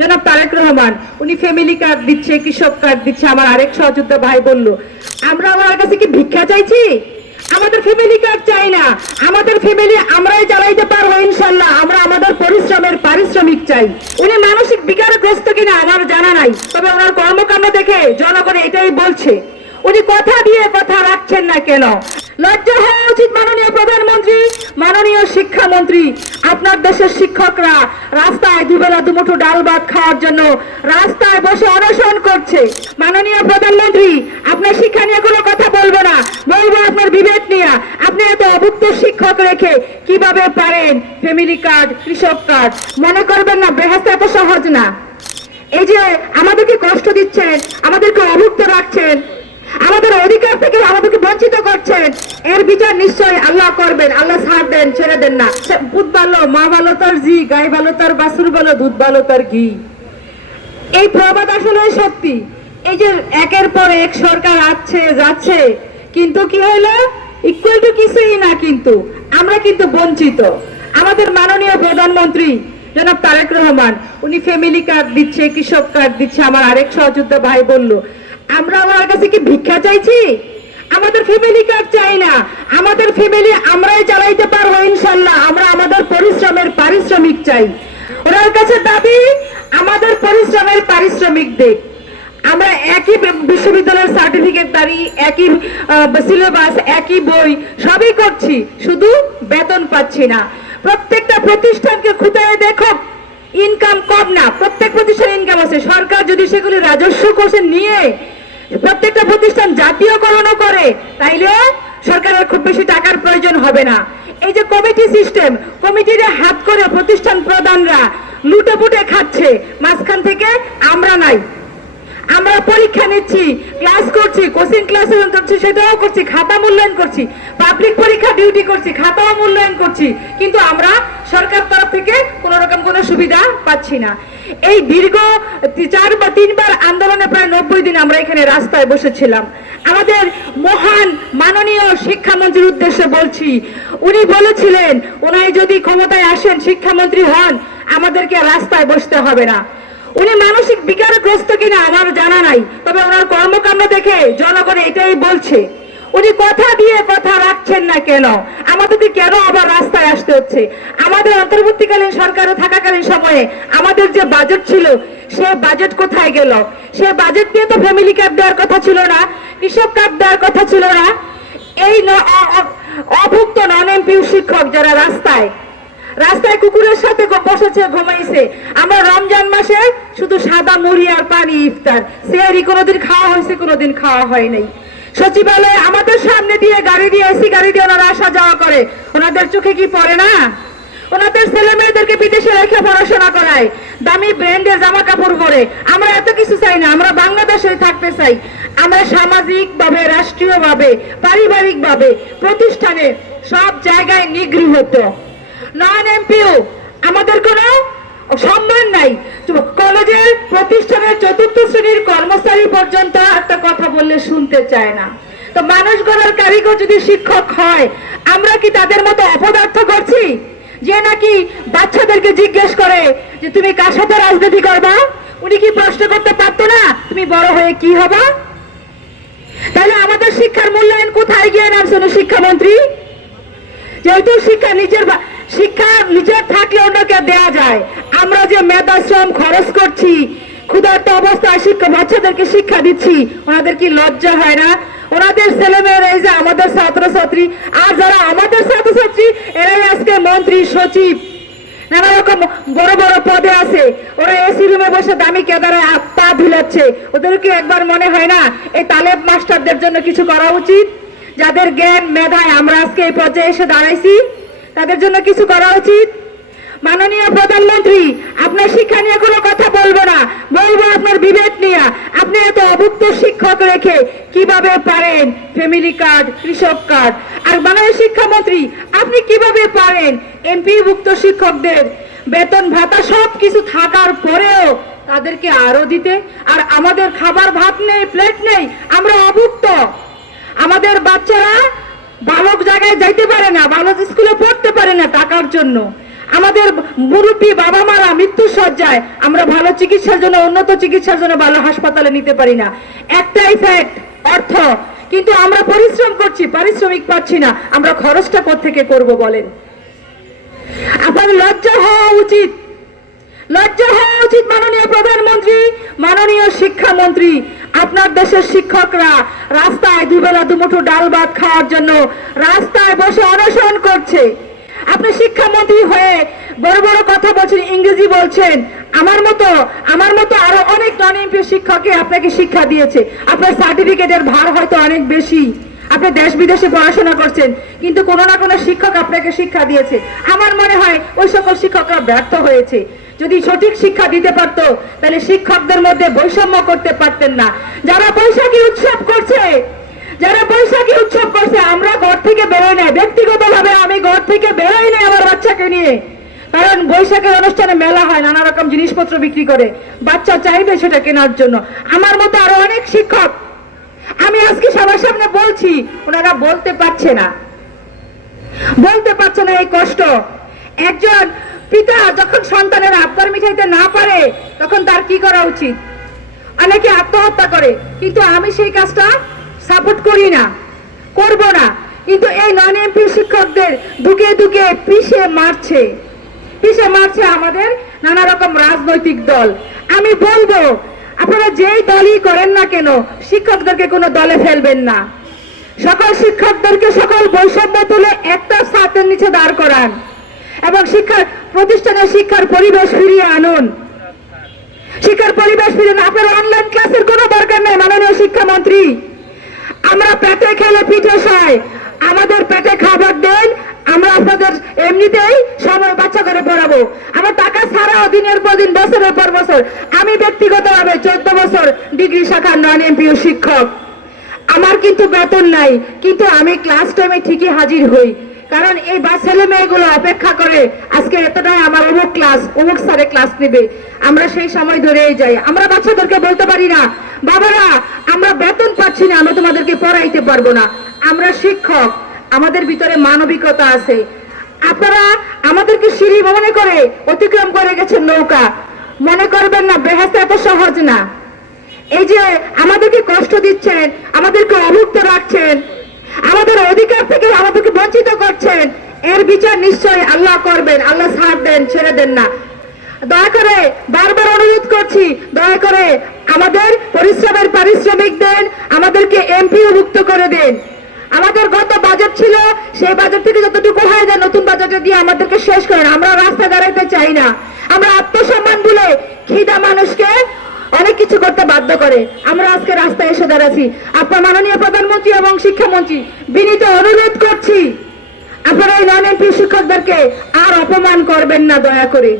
জনাব তারেক রহমান উনি family card দিচ্ছে, কৃষক কার্ড দিচ্ছে। আমার আরেক সহযোদ্ধা ভাই বলল, আমরা আমার কাছে কি ভিক্ষা চাইছি? আমাদের ফ্যামিলি কার্ড চাই না, আমাদের ফ্যামিলি আমরাই চালাইতে পারবো ইনশাল্লাহ। আমরা আমাদের পরিশ্রমের পারিশ্রমিক চাই। উনি মানসিক বিকারগ্রস্ত কিনা আমার জানা নাই, তবে ওনার কর্মকাণ্ড দেখে জনগণ এটাই বলছে। উনি কথা দিয়ে কথা রাখছেন না কেন? লজ্জা হওয়া উচিত মাননীয় প্রধানমন্ত্রী, মাননীয় শিক্ষামন্ত্রী। আপনার দেশের শিক্ষকরা রাস্তায় দুবেলা দুমুঠো ডাল ভাত খাওয়ার জন্য রাস্তায় বসে অনশন করছে। মাননীয় প্রধানমন্ত্রী, আপনার শিক্ষা নিয়ে কোনো কথা বলবো না, বলবো আপনার বিবেক নিয়ে। আপনি এত অভুক্ত শিক্ষক রেখে কিভাবে পারেন ফ্যামিলি কার্ড, কৃষক কার্ড? মনে করবেন না বেহেশত এত সহজ না। এই যে আমাদেরকে কষ্ট দিচ্ছেন, আমাদেরকে অভুক্ত রাখছেন, আমাদের অধিকার থেকে আমাদেরকে বঞ্চিত করছেন, এর বিচার নিশ্চয় আল্লাহ করবেন। আল্লাহ ছাড় দেন, ছেড়ে দেন না। পুত ভালো, মা ভালো তার জি, গাই ভালো তার বাছুর ভালো, দুধ ভালো তার ঘি। এই প্রবাদ আসলে সত্যি। এই যে একের পর এক সরকার আসছে যাচ্ছে, কিন্তু কি হইলো? ইকুয়াল টু কিছুই না, কিন্তু আমরা কিন্তু বঞ্চিত। আমাদের মাননীয় প্রধানমন্ত্রী জনাব তারেক রহমান উনি ফ্যামিলি কার্ড দিচ্ছে, কৃষক কার্ড দিচ্ছে। আমার আরেক সহযোদ্ধা ভাই বলল, আমরা আমার কাছে কি ভিক্ষা চাইছি? আমাদের ফ্যামিলি কার্ড চাই না, আমাদের ফ্যামিলি আমরাই চালাইতে পারবো ইনশাল্লাহ। আমরা আমাদের পরিশ্রমের পারিশ্রমিক চাই। ওনার কাছে দাবি আমাদের পরিশ্রমের পারিশ্রমিক দেখ। আমরা একই বিশ্ববিদ্যালয়ের সার্টিফিকেট দাঁড়ি, একই সিলেবাস, একই বই, সবই করছি, শুধু বেতন পাচ্ছি না। প্রত্যেকটা প্রতিষ্ঠানকে খুঁটিয়ে দেখো, ইনকাম কম না, প্রত্যেক প্রতিষ্ঠান ইনকাম আছে। সরকার যদি সেগুলি রাজস্ব কোষে নিয়ে প্রত্যেকটা প্রতিষ্ঠান জাতীয়করণ করে, তাইলে সরকারের খুব বেশি টাকার প্রয়োজন হবে না। এই যে কমিটি সিস্টেম, কমিটির হাত করে প্রতিষ্ঠান প্রধানরা লুটে পুটে খাচ্ছে, মাঝখান থেকে আমরা নাই। আমরা পরীক্ষা নিচ্ছি, ক্লাস করছি, কোচিং ক্লাস করছি, সেটাও করছি, খাতা মূল্যায়ন করছি, পাবলিক পরীক্ষা ডিউটি করছি, খাতাও মূল্যায়ন করছি, কিন্তু আমরা সরকার তরফ থেকে কোন রকম কোনো সুবিধা পাচ্ছি না। এই দীর্ঘ 4 বা 3 বার আন্দোলনে প্রায় 90 দিন আমরা এখানে রাস্তায় বসেছিলাম। আমাদের মহান মাননীয় শিক্ষামন্ত্রীর উদ্দেশ্যে বলছি, উনি বলেছিলেন ওনাই যদি ক্ষমতায় আসেন, শিক্ষামন্ত্রী হন, আমাদেরকে রাস্তায় বসতে হবে না। উনি মানসিক বিকারগ্রস্ত কিনা আমার জানা নাই, তবে ওনার কর্মকাণ্ড দেখে জনগণ এটাই বলছে। উনি কথা দিয়ে কথা রাখছেন না কেন? আমাদেরকে কেন আবার রাস্তায় আসতে হচ্ছে? আমাদের অন্তর্বর্তীকালীন সরকারে থাকাকালীন সময়ে আমাদের যে বাজেট ছিল, সে বাজেট কোথায় গেল? সে বাজেট দিয়ে তো ফ্যামিলি কার্ড দেওয়ার কথা ছিল না, কৃষক কার্ড দেওয়ার কথা ছিল না। এই অভুক্ত নন এমপিউ শিক্ষক যারা রাস্তায় কুকুরের সাথে বসেছে, ঘুমাইছে। আমরা রমজান মাসে শুধু সাদা মুড়ি আর পানি ইফতার, সেহরি কোনোদিন খাওয়া হয়েছে, কোনোদিন খাওয়া হয় নাই। সচিবালয়ে আমাদের সামনে দিয়ে গাড়ি দিয়ে, এসি গাড়ি দিয়ে ওনারা আসা যাওয়া করে, ওনাদের চোখে কি পড়ে না? ওনাদের ছেলে মেয়েদেরকে বিদেশে রেখে পড়াশোনা করায়, দামি ব্র্যান্ডের জামা কাপড় পরে। আমরা এত কিছু চাই না, আমরা বাংলাদেশে থাকতে চাই। আমরা সামাজিক ভাবে, রাষ্ট্রীয় ভাবে, পারিবারিক ভাবে, প্রতিষ্ঠানে সব জায়গায় নিগৃহীত। নন এমপিও আমাদের কোনো সম্মান নাই। কলেজের প্রতিষ্ঠানের 4র্থ শ্রেণীর কর্মচারী পর্যন্ত একটা কথা বললে শুনতে চায় না। তো মানুষ গড়ার কারিগর যদি শিক্ষক হয়, আমরা কি তাদের মতো অপদার্থ করছি? যে নাকি বাচ্চাদেরকে জিজ্ঞেস করে যে তুমি কার সাথে রাজনীতি করবা? উনি কি প্রশ্ন করতে পারতো না তুমি বড় হয়ে কি হবা? তাহলে আমাদের শিক্ষার মূল্যায়ন কোথায় গিয়ে নামছেন শিক্ষামন্ত্রী? যেহেতু শিক্ষা নিজের থাকলে অন্যকে দেয়া যায়, আমরা যে মেধা শ্রম খরচ করছি, ক্ষুধার্ত অবস্থায় বাচ্চাদেরকে শিক্ষা দিচ্ছি, ওনাদের কি লজ্জা হয় না? ওনাদের ছেলে মেয়েরা, এই যে আমাদের ছাত্রছাত্রী, আর যারা আমাদের ছাত্রছাত্রী, এরাই আজকে মন্ত্রী, সচিব, নানা রকম বড় বড় পদে আছে। ওরা এসি রুমে বসে দামি কেদারে পা ধুলাচ্ছে। ওদের কি একবার মনে হয় না এই তালেব মাস্টারদের জন্য কিছু করা উচিত? যাদের জ্ঞান মেধায় আমরা আজকে এই পর্যায়ে এসে দাঁড়াইছি, তাদের জন্য কিছু করা উচিত। মাননীয় প্রধানমন্ত্রী, আপনার শিক্ষা নিয়ে কোনো কথা বলবো না, বলবো আপনার বিবেক নিয়ে। আপনি এত অভুক্ত শিক্ষক রেখে কিভাবে পারেন ফ্যামিলি কার্ড, কৃষক কার্ড? আর মাননীয় শিক্ষামন্ত্রী, আপনি কিভাবে পারেন এমপি ভুক্ত শিক্ষকদের বেতন ভাতা সব কিছু থাকার পরেও তাদেরকে আরো দিতে? আর আমাদের খাবার ভাত নেই, প্লেট নেই, আমরা অভুক্ত। আমাদের বাচ্চারা ভালো জায়গায় যাইতে পারে না, ভালো স্কুলে পড়তে পারে না টাকার জন্য। আমাদের মুরব্বী বাবা মারা মৃত্যু সজ্জায়, আমরা ভালো চিকিৎসার জন্য, উন্নত চিকিৎসার জন্য ভালো হাসপাতালে নিতে পারি না। একটাই ফ্যাক্ট, অর্থ। কিন্তু আমরা পরিশ্রম করছি, পারিশ্রমিক পাচ্ছি না, আমরা খরচটা কোত্থেকে করব বলেন? আপনার লজ্জা হওয়া উচিত, লজ্জা হওয়া উচিত মাননীয় প্রধানমন্ত্রী, মাননীয় শিক্ষামন্ত্রী। আপনার দেশের শিক্ষকরা রাস্তায় দুবেলা দুমুঠো ডাল ভাত খাওয়ার জন্য রাস্তায় বসে অনশন করছে। আপনি শিক্ষামন্ত্রী হয়ে বড় বড় কথা বলছেন, ইংরেজি বলছেন। আমার মতো আরো অনেক নন এমপি শিক্ষককে আপনাকে শিক্ষা দিয়েছে। আপনার সার্টিফিকেটের ভার হয়তো অনেক বেশি, আপনি দেশ বিদেশে পড়াশোনা করছেন, কিন্তু কোনো না কোনো শিক্ষক আপনাকে শিক্ষা দিয়েছে। আমার মনে হয় ওই সকল শিক্ষকরা ব্যর্থ হয়েছে। যদি সঠিক শিক্ষা দিতে পারতো তাহলে শিক্ষকদের মধ্যে বৈষম্য করতে পারতেন না। যারা বৈশাখী উৎসব করছে, আমরা ঘর থেকে বেরোই নাই, ব্যক্তিগতভাবে আমি ঘর থেকে বেরোই নাই আমার বাচ্চাকে নিয়ে। কারণ বৈশাখের অনুষ্ঠানে মেলা হয়, নানা রকম জিনিসপত্র বিক্রি করে, বাচ্চা চাইবে সেটা কেনার জন্য। আমার মতো আরো অনেক শিক্ষক, আমি আজকে সবার সামনে বলছি, ওনারা বলতে পারছে না এই কষ্ট। একজন পিতা যখন সন্তানের আবদার মিটাইতে না পারে তখন তার কি করা উচিত? অনেকে আত্মহত্যা করে, কিন্তু আমি সেই কাজটা সাপোর্ট করি না, করব না। কিন্তু এই নন এমপি শিক্ষকদের দুকে দুকে পিষে মারছে আমাদের নানা রকম রাজনৈতিক দল। আমি বলবো, আপনারা যেই দলই করেন না কেন, শিক্ষকদেরকে কোনো দলে ফেলবেন না। সকল শিক্ষকদেরকে সকল বৈষম্য তুলে একটা ছাদের নিচে দাঁড় করান এবং শিক্ষা প্রতিষ্ঠানে শিক্ষার পরিবেশ ফিরিয়ে আনুন। আপনার অনলাইন ক্লাসের কোনো দরকার নেই মাননীয় শিক্ষামন্ত্রী। আমরা পেটে খেলে পিঠে খাই, আমাদের পেটে খাবার দেন, আমরা আপনাদের এমনিতেই সময় বাচ্চা করে পড়াবো। আমার টাকা ছাড়াও দিনের পর দিন, বছরের পর বছর, আমি ব্যক্তিগতভাবে 14 বছর ডিগ্রি শাখার নন এমপিও শিক্ষক। আমার কিন্তু বেতন নাই, কিন্তু আমি ক্লাস টাইমে ঠিকই হাজির হই। কারণ এই ছেলে মেয়েগুলো অপেক্ষা করে, আজকে এতটাই আমার অমুক স্যারে ক্লাস নেবে, আমরা সেই সময় ধরেই যাই। আমরা বাচ্চাদেরকে বলতে পারি না, বাবারা আমরা বেতন পাচ্ছি না, আমরা তোমাদেরকে পড়াইতে পারবো না। আমরা শিক্ষক, আমাদের ভিতরে মানবিকতা আছে। আপনারা আমাদেরকে সিঁড়ি মনে করে অতিক্রম করে গেছেন নৌকা, মনে করবেন না বেহেশত এত সহজ না। এই যে আমাদেরকে কষ্ট দিচ্ছেন, আমাদেরকে অভুক্ত রাখছেন, আমাদের অধিকার থেকে আমাদেরকে বঞ্চিত করছেন, এর বিচার নিশ্চয়ই আল্লাহ করবেন। আল্লাহ ছাড় দেন, ছেড়ে দেন না। দয়া করে বারবার অনুরোধ করছি, দয়া করে আমাদের পরিশ্রমের পারিশ্রমিক দেন, আমাদেরকে এমপিও মুক্ত করে দেন। আমাদের গত বাজেট ছিল, সেই বাজেট থেকে যতটুকু হয় যায় নতুন বাজেটে দিয়ে আমাদেরকে শেষ করেন। আমরা রাস্তায় দাঁড়াইতে চাই না। আমরা আত্মসম্মান বলে খিদা মানুষকে অনেক কিছু করতে বাধ্য করে। আমরা আজকে রাস্তায় এসে দাঁড়াচ্ছি। আপনার মাননীয় প্রধানমন্ত্রী এবং শিক্ষামন্ত্রী, বিনীত অনুরোধ করছি, আপনারা এই নন এমপি শিক্ষকদেরকে আর অপমান করবেন না, দয়া করে।